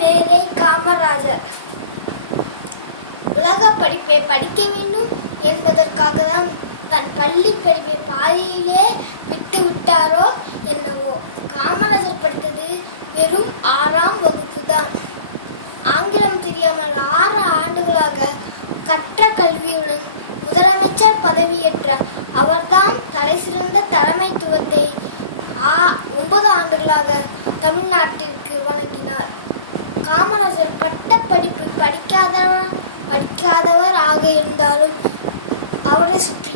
மேதை காமராஜர். உலக படிப்பை படிக்க வேண்டும் என்பதற்காக தான் தன் பள்ளி படிப்பை பாதியிலே விட்டு விட்டாரோ என்னவோ. காமராஜர் படித்தது வெறும் 6ஆம் வகுப்பு தான். ஆங்கிலம் தெரியாமல் 6 ஆண்டுகளாக கற்ற கல்வியுடன் முதலமைச்சர் பதவியேற்ற அவர்தான் தலைசிறந்த தலைமைத்துவத்தை 9 ஆண்டுகளாக தமிழ்நாட்டிற்கு வழங்கினார். காமராஜர் பட்ட படிப்பு படிக்காதவர் ஆக இருந்தாலும் அவரை சுற்றி